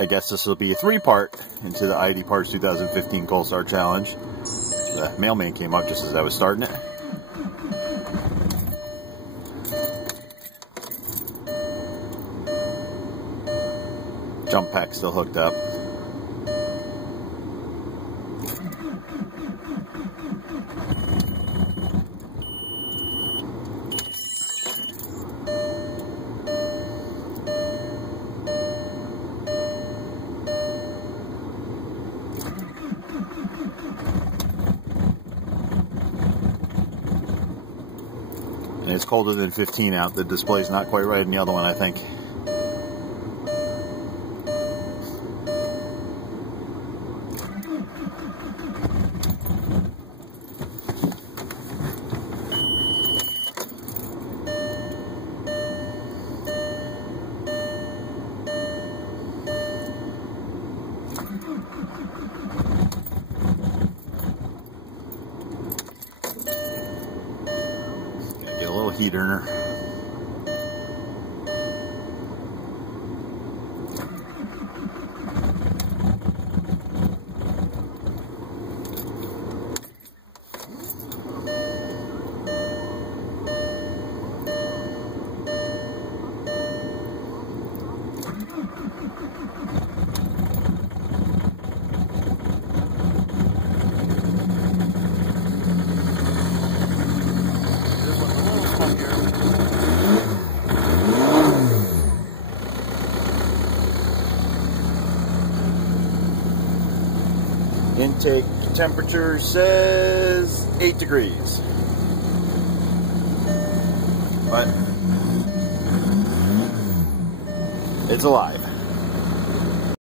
I guess this will be a 3-part into the ID Parts 2015 Gold Star Challenge. The mailman came up just as I was starting it. Jump pack still hooked up. And it's colder than 15 out. The display's not quite right in the other one, I think. Get a little heat earner. Intake temperature says 8 degrees. But it's alive.